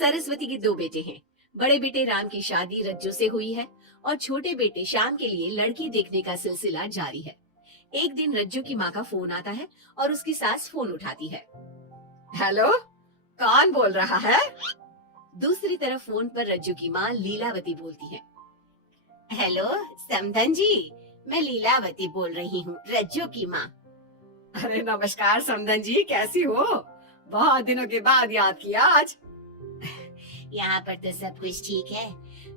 सरस्वती के दो बेटे हैं। बड़े बेटे राम की शादी रज्जू से हुई है और छोटे बेटे श्याम के लिए लड़की देखने का सिलसिला जारी है। एक दिन रज्जू की माँ का फोन आता है और उसकी सास फोन उठाती है। हेलो, कौन बोल रहा है? दूसरी तरफ फोन पर रज्जू की माँ लीलावती बोलती है। हेलो समधन जी, मैं लीलावती बोल रही हूँ, रज्जू की माँ। अरे नमस्कार समधन जी, कैसी हो? बहुत दिनों के बाद याद किया आज। यहाँ पर तो सब कुछ ठीक है,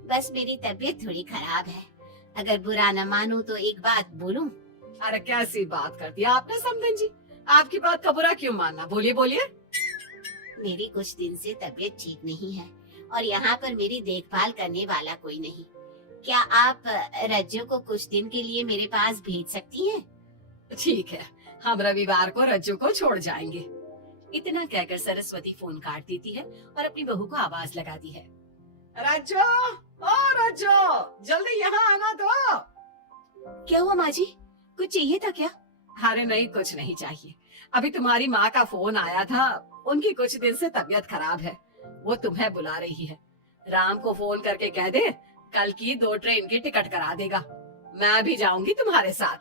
बस मेरी तबीयत थोड़ी खराब है। अगर बुरा न मानो तो एक बात बोलूं? अरे कैसी बात कर दी आपने समधन जी, आपकी बात का बुरा क्यों मानना, बोलिए बोलिए। मेरी कुछ दिन से तबीयत ठीक नहीं है और यहाँ पर मेरी देखभाल करने वाला कोई नहीं। क्या आप रज्जू को कुछ दिन के लिए मेरे पास भेज सकती हैं? ठीक है, हम रविवार को रज्जू को छोड़ जाएंगे। इतना कहकर सरस्वती फोन काट देती है और अपनी बहू को आवाज लगाती है। रज्जू, ओ रज्जू, जल्दी यहाँ आना तो। क्या हुआ माँ जी, कुछ चाहिए था क्या? अरे नहीं, कुछ नहीं चाहिए। अभी तुम्हारी माँ का फोन आया था, उनकी कुछ दिन से तबीयत खराब है, वो तुम्हें बुला रही है। राम को फोन करके कह दे कल की 2 ट्रेन की टिकट करा देगा, मैं भी जाऊंगी तुम्हारे साथ।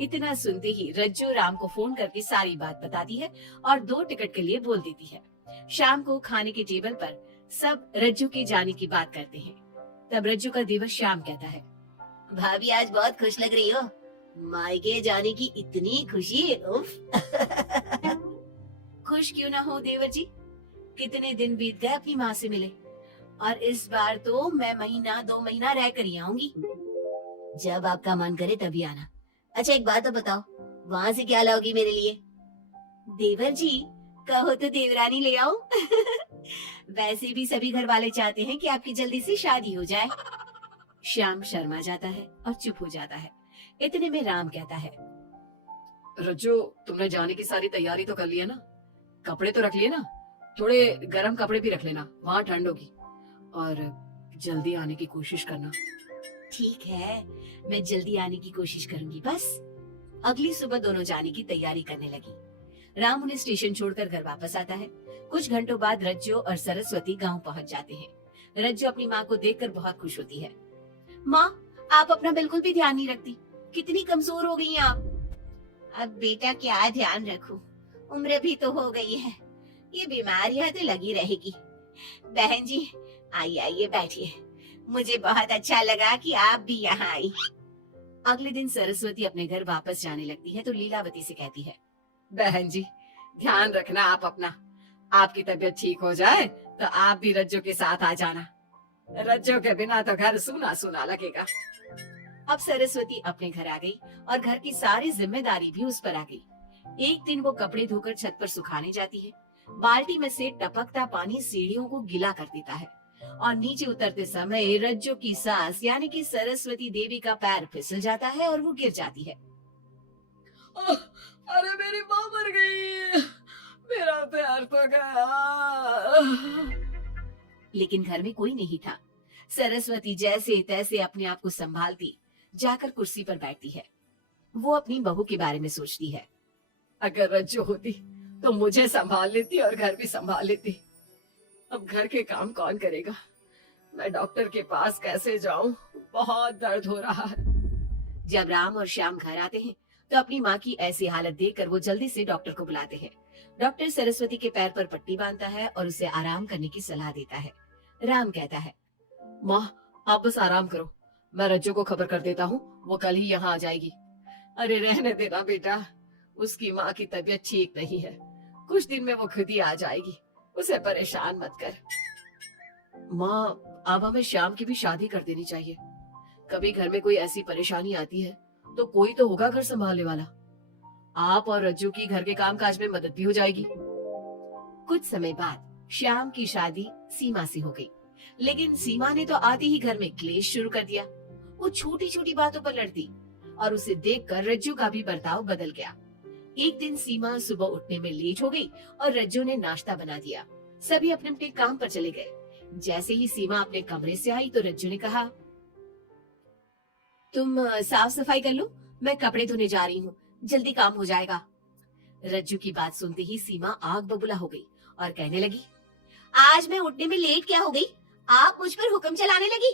इतना सुनते ही रज्जू राम को फोन करके सारी बात बताती है और 2 टिकट के लिए बोल देती है। शाम को खाने के टेबल पर सब रज्जू के जाने की बात करते हैं। तब रज्जू का दिवस श्याम कहता है। भाभी आज बहुत खुश लग रही हो, मायके जाने की इतनी खुशी, उफ। खुश क्यों ना हो देवर जी, कितने दिन बीत गए अपनी माँ से मिले, और इस बार तो मैं महीना 2 महीना रह कर ही आऊंगी। जब आपका मन करे तभी आना। अच्छा एक बात तो बताओ, वहाँ से क्या लाओगी मेरे लिए? देवर जी कहो तो देवरानी ले आओ। वैसे भी सभी घर वाले चाहते हैं कि आपकी जल्दी से शादी हो जाए। श्याम शर्मा जाता है और चुप हो जाता है। इतने में राम कहता है। रज्जू, तुमने जाने की सारी तैयारी तो कर ली है ना? कपड़े तो रख लिए ना? थोड़े गर्म कपड़े भी रख लेना, वहाँ ठंड होगी, और जल्दी आने की कोशिश करना। ठीक है, मैं जल्दी आने की कोशिश करूंगी बस। अगली सुबह दोनों जाने की तैयारी करने लगी। राम उन्हें स्टेशन छोड़कर घर वापस आता है। कुछ घंटों बाद रज्जू और सरस्वती गांव पहुंच जाते हैं। रज्जू अपनी माँ को देखकर बहुत खुश होती है। माँ, आप अपना बिल्कुल भी ध्यान नहीं रखती, कितनी कमजोर हो गई हैं आप। अब बेटा क्या ध्यान रखूं, उम्र भी तो हो गई है, ये बीमारियां तो लगी रहेगी। बहन जी आइए आइए बैठिए, मुझे बहुत अच्छा लगा कि आप भी यहाँ आई। अगले दिन सरस्वती अपने घर वापस जाने लगती है तो लीलावती से कहती है। बहन जी, ध्यान रखना आप अपना, आपकी तबीयत ठीक हो जाए तो आप भी रज्जू के साथ आ जाना। रज्जू के बिना तो घर सूना सूना लगेगा। अब सरस्वती अपने घर आ गई और घर की सारी जिम्मेदारी भी उस पर आ गई। एक दिन वो कपड़े धोकर छत पर सुखाने जाती है। बाल्टी में से टपकता पानी सीढ़ियों को गीला कर देता है और नीचे उतरते समय रज्जू की सास यानी कि सरस्वती देवी का पैर फिसल जाता है और वो गिर जाती है। अरे मेरी माँ मर गई, मेरा पैर तो गया। लेकिन घर में कोई नहीं था। सरस्वती जैसे तैसे अपने आप को संभालती जाकर कुर्सी पर बैठती है। वो अपनी बहू के बारे में सोचती है। अगर रज्जू होती तो मुझे संभाल लेती और घर भी संभाल लेती। अब घर के काम कौन करेगा? मैं डॉक्टर के पास कैसे जाऊं? बहुत दर्द हो रहा है। जब राम और श्याम घर आते हैं तो अपनी माँ की ऐसी हालत देखकर वो जल्दी से डॉक्टर को बुलाते हैं। डॉक्टर सरस्वती के पैर पर पट्टी बांधता है और उसे आराम करने की सलाह देता है। राम कहता है, माँ आप बस आराम करो, मैं रज्जू को खबर कर देता हूँ, वो कल ही यहाँ आ जाएगी। अरे रहने देना बेटा, उसकी माँ की तबीयत ठीक नहीं है, कुछ दिन में वो खुद ही आ जाएगी, उसे परेशान मत कर। माँ अब हमें श्याम की भी शादी कर देनी चाहिए। कभी घर में कोई ऐसी परेशानी आती है तो कोई तो होगा घर संभालने वाला। आप और रज्जू की घर के कामकाज में मदद भी हो जाएगी। कुछ समय बाद श्याम की शादी सीमा से हो गई, लेकिन सीमा ने तो आते ही घर में क्लेश शुरू कर दिया। वो छोटी छोटी बातों पर लड़ती और उसे देखकर रज्जू का भी बर्ताव बदल गया। एक दिन सीमा सुबह उठने में लेट हो गई और रज्जू ने नाश्ता बना दिया। सभी अपने अपने काम पर चले गए। जैसे ही सीमा अपने कमरे से आई तो रज्जू ने कहा, तुम साफ सफाई कर लो, मैं कपड़े धोने जा रही हूँ, जल्दी काम हो जाएगा। रज्जू की बात सुनते ही सीमा आग बबूला हो गई और कहने लगी, आज मैं उठने में लेट क्या हो गई? आप मुझ पर हुक्म चलाने लगी।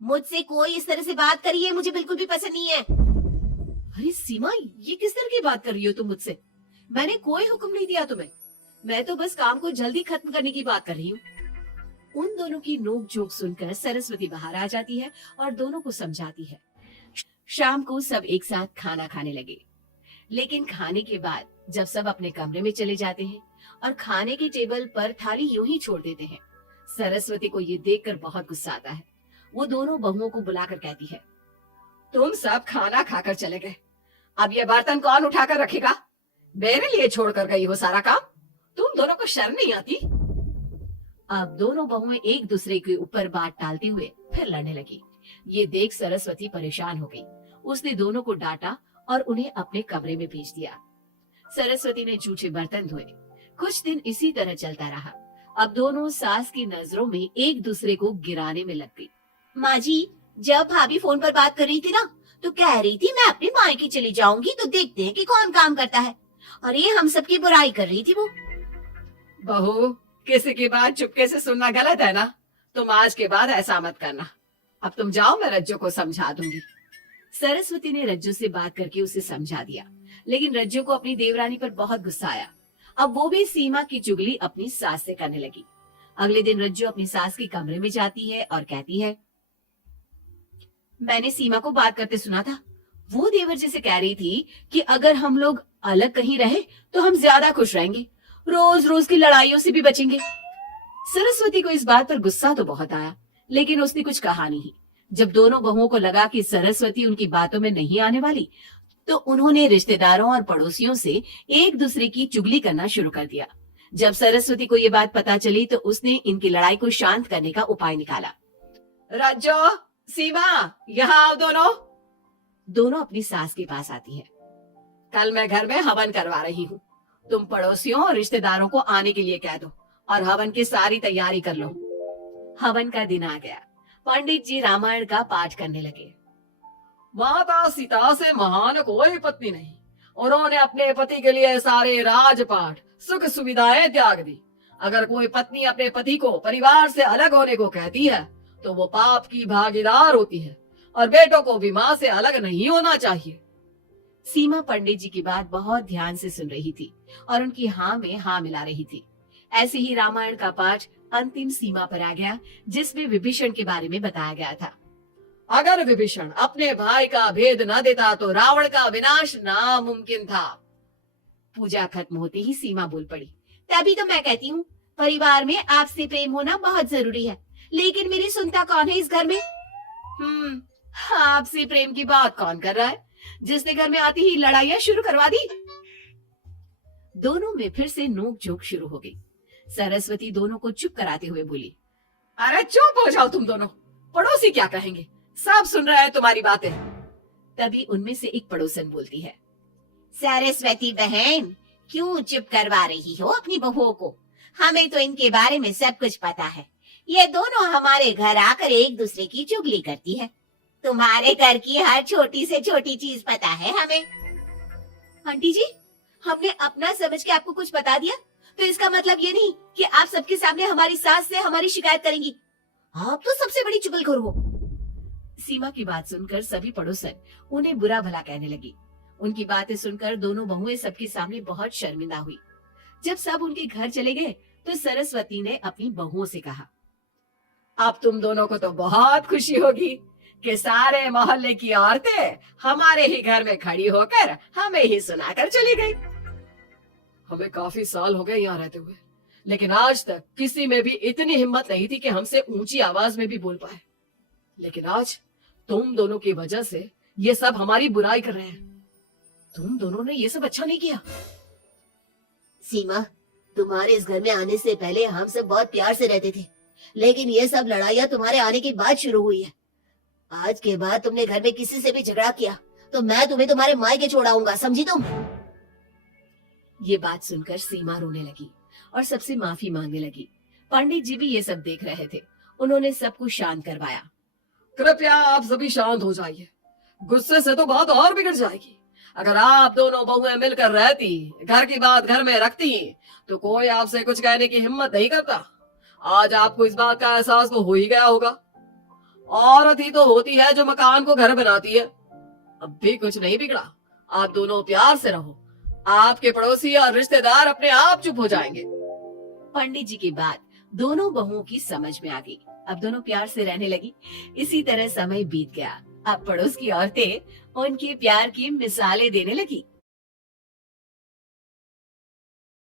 मुझसे कोई इस तरह से बात करिए, मुझे बिल्कुल भी पसंद नहीं है। अरे सीमा, ये किस तरह की बात कर रही हो तुम मुझसे? मैंने कोई हुक्म नहीं दिया तुम्हें। मैं तो बस काम को जल्दी खत्म करने की बात कर रही हूँ। उन दोनों की नोक झोंक सुनकर सरस्वती बाहर आ जाती है और दोनों को समझाती है। शाम को सब एक साथ खाना खाने लगे, लेकिन खाने के बाद जब सब अपने कमरे में चले जाते हैं और खाने के टेबल पर थाली यूं ही छोड़ देते हैं, सरस्वती को ये देखकर बहुत गुस्सा आता है। वो दोनों बहुओं को बुलाकर कहती है, तुम सब खाना खाकर चले गए, अब ये बर्तन कौन उठाकर रखेगा? मेरे लिए छोड़कर गई हो सारा काम। तुम दोनों को शर्म नहीं आती? अब दोनों बहुएं एक दूसरे के ऊपर बात टालते हुए फिर लड़ने लगी। ये देख सरस्वती परेशान हो गई। उसने दोनों को डांटा और उन्हें अपने कमरे में भेज दिया। सरस्वती ने जूठे बर्तन धोए। कुछ दिन इसी तरह चलता रहा। अब दोनों सास की नजरों में एक दूसरे को गिराने में लग गई। माँ जी, जब भाभी फोन पर बात कर रही थी ना, तो कह रही थी मैं अपनी मायके चली जाऊंगी तो देखते हैं कि कौन काम करता है। और ये हम सबकी बुराई कर रही थी वो। बहू, किसी की बात चुपके से सुनना गलत है ना? तुम आज के बाद ऐसा मत करना। अब तुम जाओ, मैं रज्जू को समझा दूंगी। सरस्वती ने रज्जू से बात करके उसे समझा दिया, लेकिन रज्जू को अपनी देवरानी पर बहुत गुस्सा आया। अब वो भी सीमा की चुगली अपनी सास से करने लगी। अगले दिन रज्जू अपनी सास के कमरे में जाती है और कहती है, मैंने सीमा को बात करते सुना था। वो देवर जी से कह रही थी कि अगर हम लोग अलग कहीं रहे तो हम ज्यादा खुश रहेंगे, रोज रोज की लड़ाइयों से भी बचेंगे। सरस्वती को इस बात पर गुस्सा तो बहुत आया, लेकिन उसने कुछ कहा नहीं। जब दोनों बहुओं को लगा कि सरस्वती उनकी बातों में नहीं आने वाली, तो उन्होंने रिश्तेदारों और पड़ोसियों से एक दूसरे की चुगली करना शुरू कर दिया। जब सरस्वती को ये बात पता चली तो उसने इनकी लड़ाई को शांत करने का उपाय निकाला। रज्जो, सीमा, यहाँ आओ दोनों। दोनों अपनी सास के पास आती है। कल मैं घर में हवन करवा रही हूँ, तुम पड़ोसियों और रिश्तेदारों को आने के लिए कह दो और हवन की सारी तैयारी कर लो। हवन का दिन आ गया। पंडित जी रामायण का पाठ करने लगे। माता सीता से महान कोई पत्नी नहीं, उन्होंने अपने पति के लिए सारे राजपाट सुख सुविधाएं त्याग दी। अगर कोई पत्नी अपने पति को परिवार से अलग होने को कहती है तो वो पाप की भागीदार होती है, और बेटों को भी माँ से अलग नहीं होना चाहिए। सीमा पंडित जी की बात बहुत ध्यान से सुन रही थी और उनकी हाँ में हाँ मिला रही थी। ऐसे ही रामायण का पाठ अंतिम सीमा पर आ गया, जिसमें विभीषण के बारे में बताया गया था। अगर विभीषण अपने भाई का भेद न देता तो रावण का विनाश नामुमकिन था। पूजा खत्म होते ही सीमा बोल पड़ी। तभी तो मैं कहती हूँ, परिवार में आपसे प्रेम होना बहुत जरूरी है, लेकिन मेरी सुनता कौन है इस घर में? आपसे प्रेम की बात कौन कर रहा है, जिसने घर में आती ही लड़ाइयां शुरू करवा दी? दोनों में फिर से नोक झोंक शुरू हो गई। सरस्वती दोनों को चुप कराते हुए बोली, अरे चुप हो जाओ तुम दोनों, पड़ोसी क्या कहेंगे, सब सुन रहे हैं तुम्हारी बातें। तभी उनमें से एक पड़ोसन बोलती है, सरस्वती बहन, क्यों चुप करवा रही हो अपनी बहुओं को? हमें तो इनके बारे में सब कुछ पता है। ये दोनों हमारे घर आकर एक दूसरे की चुगली करती है। तुम्हारे घर की हर छोटी से छोटी चीज पता है हमें। आंटी जी, हमने अपना समझ के आपको कुछ बता दिया तो इसका मतलब ये नहीं कि आप सबके सामने हमारी सास से हमारी शिकायत करेंगी। आप तो सबसे बड़ी चुगलखोर हो। सीमा की बात सुनकर सभी पड़ोसन उन्हें बुरा भला कहने लगी। उनकी बातें सुनकर दोनों बहुएं सबके सामने बहुत शर्मिंदा हुई। जब सब उनके घर चले गए तो सरस्वती ने अपनी बहुओं से कहा, अब तुम दोनों को तो बहुत खुशी होगी कि सारे मोहल्ले की औरतें हमारे ही घर में खड़ी होकर हमें ही सुनाकर चली गई। हमें काफी साल हो गए यहाँ रहते हुए, लेकिन आज तक किसी में भी इतनी हिम्मत नहीं थी कि हमसे ऊंची आवाज में भी बोल पाए। लेकिन आज तुम दोनों की वजह से ये सब हमारी बुराई कर रहे हैं। तुम दोनों ने ये सब अच्छा नहीं किया। सीमा, तुम्हारे इस घर में आने से पहले हम सब बहुत प्यार से रहते थे, लेकिन ये सब लड़ाइयाँ तुम्हारे आने के बाद शुरू हुई है। आज के बाद तुमने घर में किसी से भी झगड़ा किया तो मैं तुम्हें तुम्हारे मायके छोड़ाऊंगा, समझी तुम? ये बात सुनकर सीमा रोने लगी और सबसे माफी मांगने लगी। पंडित जी भी ये सब देख रहे थे। उन्होंने सबको शांत करवाया। कृपया आप सभी शांत हो जाइए, गुस्से से तो बात और बिगड़ जाएगी। अगर आप दोनों बहुएं मिलकर रहती, घर की बात घर में रखती, तो कोई आपसे कुछ कहने की हिम्मत नहीं करता। आज आपको इस बात का एहसास तो हो ही गया होगा। औरत ही तो होती है जो मकान को घर बनाती है। अब भी कुछ नहीं बिगड़ा, आप दोनों प्यार से रहो, आपके पड़ोसी और रिश्तेदार अपने आप चुप हो जाएंगे। पंडित जी की बात दोनों बहुओं की समझ में आ गई। अब दोनों प्यार से रहने लगी। इसी तरह समय बीत गया। अब पड़ोस की औरतें उनके प्यार की मिसालें देने लगी।